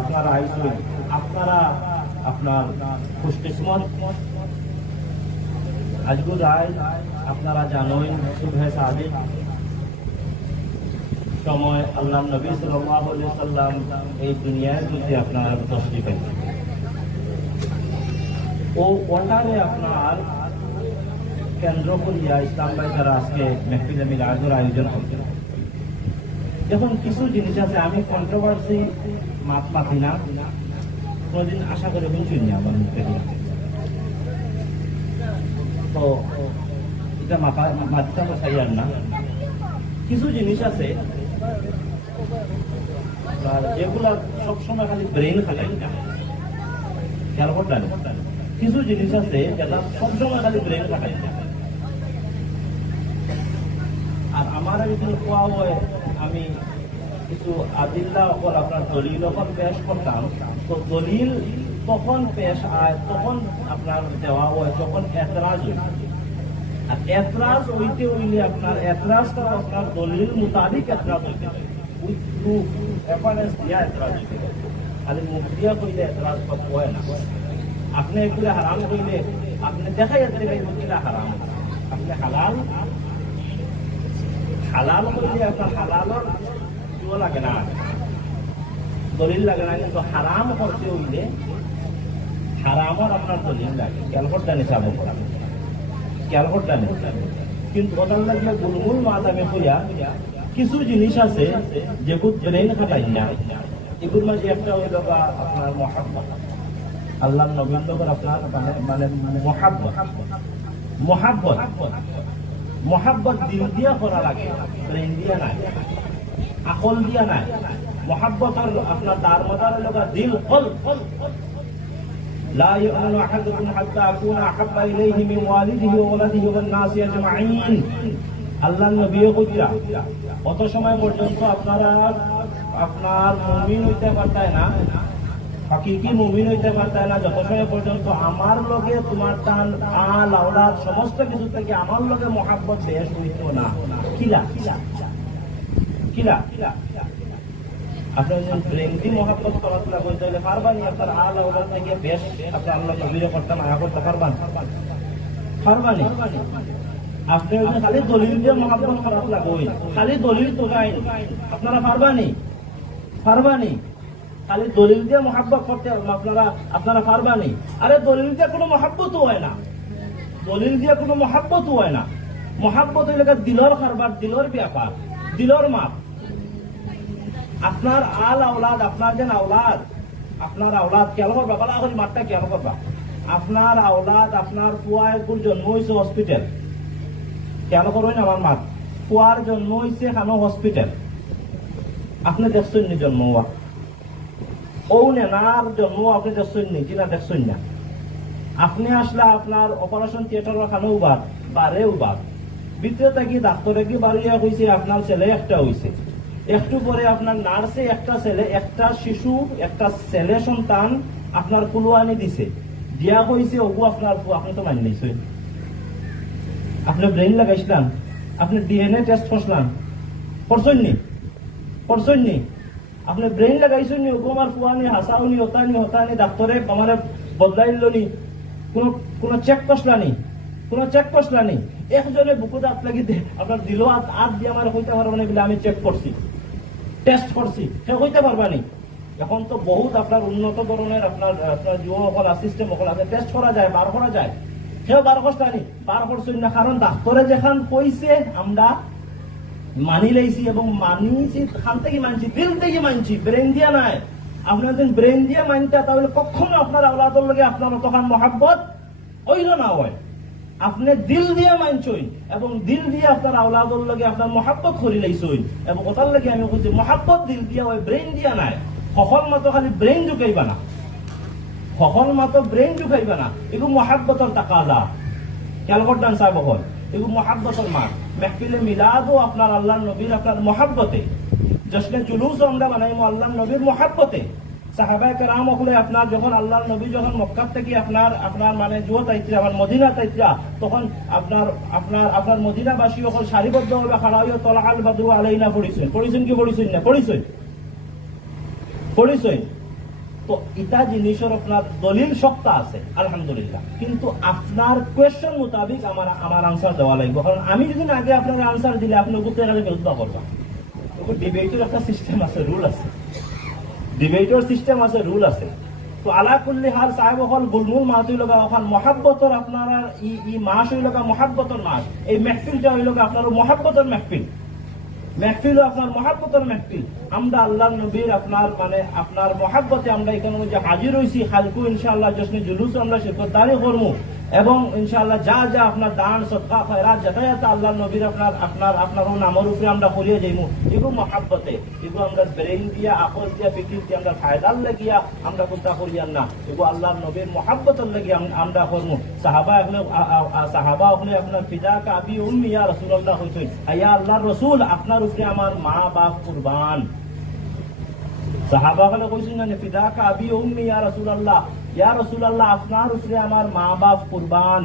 আপনারা আইসুন, আপনারা আপনার খুশকিসমত। আজকে রায় আপনারা জানেন সুবহে সাদিক সময় আল্লাহ নবী সাল্লাল্লাহু আলাইহি ওয়াসাল্লাম এই দুনিয়ার মধ্যে আপনার তশরিফ এনেছেন। ও ওটারে আপনার কেন্দ্র করিয়া ইসলাম ভাই তারা আজকে মেহফিলে মিলাদের আয়োজন করছেন। যখন কিছু জিনিস আছে আমি কন্ট্রোভার্সি মাতি না, কোনোদিন আশা করে শুনছি না আমার মুখ থেকে, তো এটা মাথা চাইয়ার না। কিছু জিনিস আছে যেগুলো সবসময় খালি ব্রেন খাটাই না, খেয়াল করতেন। কিছু জিনিস আছে যেটা সবসময় খালি ব্রেন খাটাই না। আর আমার এখানে কোয়া হয় আমি কিছু আদিল্লা অকল আপনার দলিল অকল পেশ করতাম, তো দলিল তখন পেশ আয় তখন আপনার দেওয়া হয় যখন এতরাজ হয়। আর এতরাজ হইতে হইলে আপনার এতরাজটা আপনার দলিল মোতাবিক এতরাজ হইতে হয়, উইথ প্রুফ এভিডেন্স দিয়া এতরাজ হইতে হয়। খালি মুখ দিয়া কইলে এতরাজ হয় না। আপনি এগুলো হারাম কইলে আপনি দেখাই যাচ্ছে এগুলো হারাম, আপনি হালাল হালাল কইলে আপনার হালালর কিও লাগে না, দলিল লাগে না। কিন্তু হারাম করতে হইলে হারামর আপনার দলিল লাগে। ক্যালকটটা নিসাব করা ক্যালকটটা নিসাব। কিন্তু কথা লাগলে গুলমুল মাছ আমি কইয়া কিছু জিনিস আছে যেগুলো ব্রেন খাটাই না। এগুলোর মাঝে একটা হইল বা আপনার মহাব্বত, আল্লাহ নবীর লোকের আপনার মানে মহাব্বত। মহাব্বত মহাব্বত দিল দিয়া করা লাগে, ব্রেন দিয়া নাই, আকল দিয়া নাই। মহাব্বতের আপনার তার মতার লগা দিল কল। لا يؤمن أحدكم حتى أكون أحب إليه من والده وولده والناس أجمعين। আল্লাহ নবী কইরা কত সময় পর্যন্ত আপনারা আপনার মুমিন হইতে পারতায় না, হাকিকি মুমিন হইতে পারতায় না যত সময় পর্যন্ত আমার লগে তোমার টান আল আওলাদ সমস্ত কিছু থেকে আমার লগে মহাব্বত বেশ হইত না। কিলা কিলা কিলা আপনার প্রেম দিয়ে মহাব্বত করাতে লাগবে তাহলে পারবানি আপনার আল আওলাদ থেকে বেশ আপনি আল্লাহ নবীরে করতে মায়া করতে পারবান পারবানি। আপনি খালি দলিল দিয়ে মহাব্বত করাতে লাগবে, খালি দলিল তো নাই আপনারা পারবানি পারবানি খালি দলিল দিয়ে মহাব্বত করতে আপনারা পারবানি। আরে দলিল দিয়ে কোনো মহাব্বত হয় না, দলিল দিয়ে কোনো মহাব্বত হয় না। মহাব্বত হইলে দিলর কারবার, দিলর ব্যাপার, দিলর মাপ। আপনার আল আওলাদ, আপনার যেন আওলাদ, আপনার আওলাদ কেন করবা বলা হল মাঠটা কেন করবা। আপনার আওলাদ আপনার ফুয়ার জন্ম হয়েছে হসপিটাল, কেন করবেন আমার মাঠ ফুয়ার জন্ম হয়েছে খানো হসপিটাল। আপনি দেখছেন নি জন্ম হওয়া? ও নেনার জন্ম আপনি দেখছেন নি কিনা? দেখছেন না। আপনি আসলে আপনার অপারেশন থিয়েটারের খানেও বাদ বারেও বাদ ভিতরে থাকি ডাক্তারে কি বাড়িয়া হয়েছে আপনার ছেলে একটা হয়েছে, একটু পরে আপনার নার্সে একটা ছেলে, একটা শিশু, একটা ছেলে সন্তান আপনার কুলুয়ানি দিছে, দিয়া হয়েছে ওগু আপনার। আপনি তো মানি নিছেন, আপনি ব্রেন লাগাইছিলেন, আপনি ডিএনএ টেস্ট করছিলেন, করছেন নি? করছেন নি? আপনি ব্রেন লাগাইছেন নি? ওগু আমার ফুয়ানি হাসাওনি হতানি ডাক্তারে আমার বদলাইল নি? কোন চেক করছিলানি? কোন চেক করছিলানি? একজনে বুকুতে হাত লাগি আপনার দিল হাত দিয়ে আমার হইতে পারবো না বলে আমি চেক করছি, টেস্ট করছি, সে হইতে পারবানি। এখন তো বহুত আপনার উন্নত ধরনের আপনার আপনার যুবকল সিস্টেম সকল আছে, টেস্ট করা যায়, বার করা যায়। সেও বার করছি বার করছেন না, কারণ ডাক্তারে যেখান কইছে আমরা মানি লাইছি এবং মানিছি, খান থেকে মানছি, দিল থেকে মানছি, ব্রেন দিয়া নাই। আপনার যদি ব্রেন দিয়ে মানতে তাহলে কখনো আপনার আওলাদর লগে আপনার তখন মহাব্বত হইল না হয়। আপনি দিল দিয়ে মানছই এবং দিল দিয়ে আপনার আওলাদর লগে আপনার মহাব্বত করি লাইছই এবং ওটার লাগে আমি বলছি মহাব্বত দিল দিয়া হয়, ব্রেন দিয়া নাই। সকল মতো খালি ব্রেন ঢুকাইবা না, সকল মতো ব্রেন ঢুকাইবা না। এগুলো মহাব্বতর তাকাজা, খেয়াল করতেন সাহেব হল, এগুলো মহাব্বতর মাঠ। মেহফিলে মিলাদও আপনার আল্লাহ নবীর আপনার মহাব্বতে, জশ্নে জুলুসও আমরা বানাইমো আল্লাহ নবীর মহাব্বতে। সাহাবায়ে কেরাম হলে আপনার যখন আল্লাহ নবী যখন মক্কা থেকে আপনার মানে জুয়া তাইত্রা আমার মদিনা তাইত্রা, তখন আপনার মদিনাবাসী সকল সারিবদ্ধভাবে খাড়া হইয়া তলাকাল বাদরু আলাইনা পড়িছেন কি পড়িছেন না? পড়িছেন তো এটা জিনিসের আপনার দলিল শক্ত আছে আলহামদুলিল্লাহ, কিন্তু আপনার কোয়েশ্চন মোতাবিক আমার আনসার দেওয়া লাগবে। কারণ আমি যদি আগে আপনার আনসার দিলে আপনি উত্তর বিরুদ্ধ করবেন। ডিবেটের একটা সিস্টেম আছে, রুল আছে, ডিবেটের সিস্টেম আছে, রুল আছে। তো আলা কুল্লি হাল সাহেব হল গুলমুল মাস হইল ওখান মহাব্বতর আপনার ই মাস হইল মহাব্বতর মাস। এই মেহফিলটা হইল আপনার মহাব্বতর মেহফিল, মেহফিল আপনার মহাব্বতর মেহফিল। আমরা আল্লাহ নবীর আপনার মানে আপনার মহাব্বতে আমরা এখানে যে হাজির হয়েছি, হাজকু ইনশাআল্লাহ জশ্নে জুলুস আমরা শিরকতদারি করবো এবং ইনশাআল্লাহ যা যা আপনার দান সদকা খয়রাত যাতায়াত আল্লাহ নবীর আপনার আপনার আপনার নামের উপরে আমরা করিয়ে যাইমু, এগুলো মহাব্বতে, এগুলো আমরা ব্রেইন দিয়া আকল দিয়া ফিকির দিয়া আমরা ফায়দার লাগিয়া আমরা কোনটা করিয়ান না, এগুলো আল্লাহ নবীর মহাব্বতের লাগিয়া আমরা করবো। সাহাবা ওখানে আপনার ফিদা কাবি উম্মি ইয়া রাসূলুল্লাহ হইছেন, ইয়া আল্লাহর রাসূল আপনার উপরে আমার মা বাপ কুরবান। সাহাবা বলে কইছেন না ফিদা কাবি উম্মি ইয়া রাসূলুল্লাহ, ইয়া রাসূলুল্লাহ আপনার উপরে আমার মা বাপ কুরবান।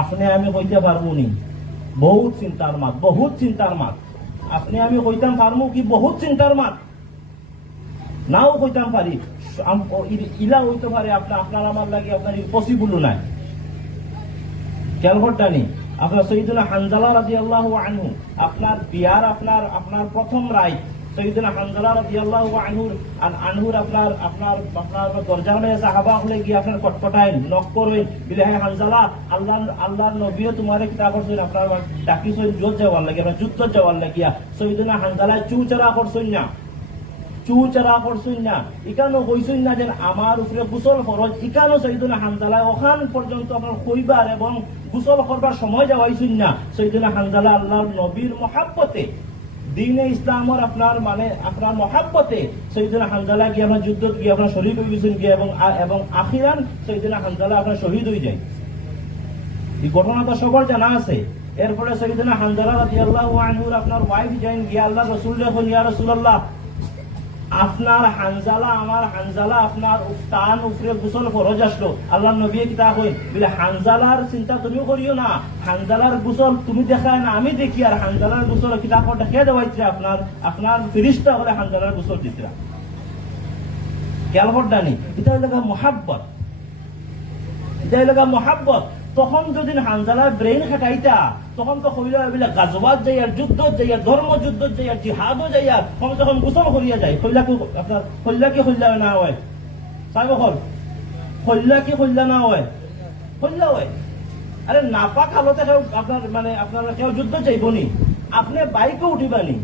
আপনি আমি কইতে পারবো নি? বহুত চিন্তার মাত, বহুত চিন্তার মাত। আপনি আমি কইতাম পারবো কি? বহুত চিন্তার মাত। নাও কইতাম পারি, ইলা হইতে পারে আপনার আমার লাগে আপনার পসিবল নাই। খেয়াল করতানি আপনার সৈয়দুনা হানজালা রাদিয়াল্লাহু আনহু আপনার বিয়ার আপনার আপনার প্রথম রায় সৈয়দুনা হানজালা রাদিয়াল্লাহু আনহুর আপনার আপনার আপনার দরজার মধ্যে সাহাবা হলে গিয়ে আপনার কটকটায় নক করে বিলে হে হানজালা আল্লাহর নবীও তোমারে কিতাব করছেন আপনার ডাকিছেন যুদ্ধ যাওয়ার লাগে, আপনার যুদ্ধ যাওয়ার লাগিয়া। সৈয়দুনা হানজালা চুচারা করছেন না, চুচারা করছেন না, ইকানো কইছেন না যে আমার উপরে গোসল ফরজ। ইকানো সৈয়দুনা হানজালা ওখান পর্যন্ত আপনার কইবার এবং গোসল করবার সময় যাওয়াইছেন না। সৈয়দুনা হানজালা আল্লাহর নবীর মহাব্বতে, দ্বীনে ইসলামের আপনার মানে আপনার মহাব্বতে সৈয়দুনা হানজালা গিয়ে আপনার যুদ্ধ গিয়ে আপনার শহীদ হয়ে গেছেন গিয়ে এবং আখিরান সৈয়দুনা হানজালা আপনার শহীদ হয়ে যায়। এই ঘটনাটা সবার জানা আছে। এরপরে সৈয়দুনা হানজালা রাদিয়াল্লাহু আনহুর আপনার ওয়াইফ যাইন গিয়ে আল্লাহ রাসূল দেখুন, ইয়া রাসূলুল্লাহ আপনার হানজালা আমার হানজালা আপনার উফতান উপরে গোসল ফরজ আসলো। আল্লাহ নবী কিতা কই বলে হানজালার চিন্তা তুমি করিও না, হানজালার গোসল তুমি দেখায় না আমি দেখি, আর হানজালার গোসল কিতাব দেখিয়ে দেওয়াইছে আপনার আপনার ফিরিস্তা হলে হানজালার গোসল দিতরা। খেয়াল করদানি এটা হইল মহাব্বত, এটা হইল মহাব্বত। তখন যদি হানজালার ব্রেইন খাটাইতা তখন তো কইলা বলে গাজওয়াত যাই আর যুদ্ধ যাই আর ধর্ম যুদ্ধ যাই আর জিহাদও যাই আর যখন গোসল করিয়া যায় কইলা কি আপনার কইলা কি কইলা না হয় সাহেব হল কইলা কি কইলা না হয় কইলা হয়। আরে নাপাক হালতে আপনার মানে আপনার কেউ যুদ্ধ চাইবনি, আপনি বাইকে উঠিবানি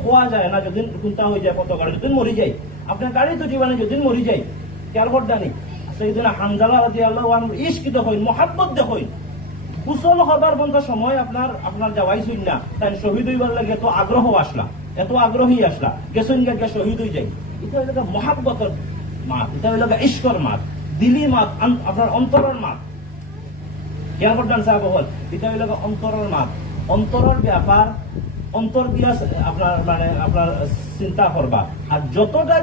খোয়া যায় না যদি কোনটা হয়ে যায় পতাকা যদি মরি যায়, আপনার গাড়িতে উঠিবানি যদি মরি যায়। খেয়াল করদানি সৈয়দুনা হানজালা রাদিয়াল্লাহু আনহু ইশকিত হইন, মহাব্বত দেখইন। গোসল হবার বন্ধ সময় আপনার আপনার যাওয়াইছইন না, তাই শহীদ হইবার লাগে এত আগ্রহ আসলা, এত আগ্রহী আসলা, গেছইন গিয়ে শহীদ হয়ে যায়। এটা হইল মহাব্বতের মাত, এটা হইল ইশকর মাত, দিলি মাত, আপনার অন্তরের মাত। খেয়াল করতেন সাহেব হল এটা হইল অন্তরের মাত, অন্তরের ব্যাপার, অন্তর দিয়া আপনার মানে আপনার চিন্তা করবা। আর যতটা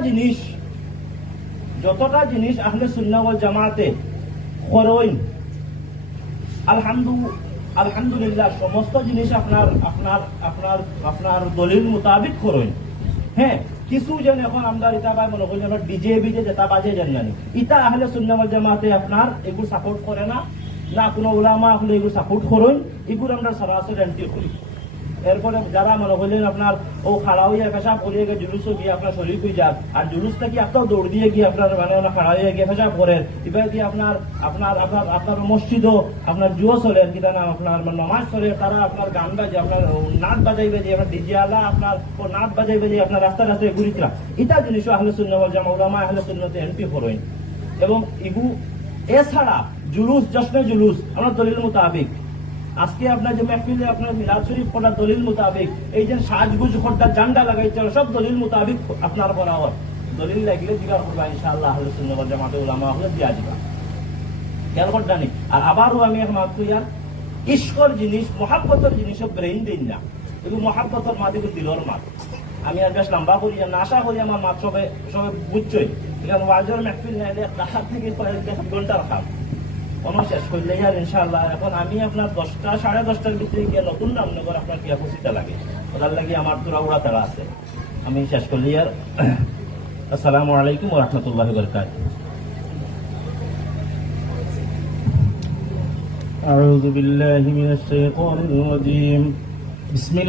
জিনিস আহলে সুন্নাহ ওয়াল জামাতে করইন আলহামদুলিল্লাহ সমস্ত জিনিস আপনার আপনার আপনার আপনার দলিল মোতাবিক করইন। হ্যাঁ কিছু যেন এখন আমরা ইটা ভাই মনে করি আমরা ডিজে বিজে যেটা বাজে জানি ইটা আহলে সুন্নাহ ওয়াল জামাতে আপনার এগুলো সাপোর্ট করে না, না কোনো উলামা হলে এগুলো সাপোর্ট করইন, এগুলো আমরা সরাসরি এন্ট্রি করি। এরপরে যারা মনে করলেন আপনার ও খাড়া হইয়া পেশাব করিয়ে গিয়ে জুলুসও গিয়ে আপনার শরীর হয়ে যাক, আর জুলুসটা কি একটা দৌড় দিয়ে গিয়ে আপনার মানে খাড়া হইয়া গিয়ে পেশাব করেন, এবার দিয়ে আপনার আপনার আপনার আপনার মসজিদও আপনার জুয়ো চলেন কি না আপনার নামাজ চলে, তারা আপনার গান বাজে আপনার নাট বাজাইবে যে আপনার ডিজে আলা আপনার ও নাট বাজাইবে যে আপনার রাস্তায় রাস্তায় ঘুরিতরা। এটা জিনিসও আহলে সুন্নাহ ওয়াল জামাত উলামা আহলে সুন্নাতে এন্ট্রি করেন। এবং ইগু এছাড়া জুলুস জশ্নে জুলুস আমরা দলিল মোতাবেক আজকে আপনার যে মেহফিলে আপনার মিলাদ শরীফ করার দলিল মোতাবেক এই যে সাজগুজ খোদ্দার জান্ডা লাগাইছে সব দলিল মোতাবেক আপনার করা হয়। দলিল লাগলে জিজ্ঞাসা করবা ইনশাআল্লাহ আহলে সুন্নাহ ওয়াল জামাতে উলামা হলে দিয়া দিবা। খেয়াল করতানি। আর আবারও আমি একমাত কইয়ার ইশকর জিনিস মহাব্বতের জিনিস ব্রেইন দিন না, এগুলো মহাব্বতের মাত, এগুলো দিলর মাত। আমি আর বেশ লম্বা করি না, আশা করি আমার মাত সবে বুঝছই। এখানে ওয়াজের মেহফিল নাইলে রাত থেকে 1.5 ঘন্টা রাখা কোনো শেষ করলে আর ইনশাআল্লাহ। এখন আমি আপনার 10টা 10:30টার ভিতরে গিয়ে নতুন রামনগর আপনার কিয়া পৌঁছিতে লাগে, ওটার লাগে আমার তোরা উড়া তাড়া আছে। আমি শেষ করলে আর আসসালামু আলাইকুম ওয়া রাহমাতুল্লাহি ওয়া বারাকাতুহু। আউযু বিল্লাহি মিনাশ শাইতানির রাজীম। বিসমিল্লাহির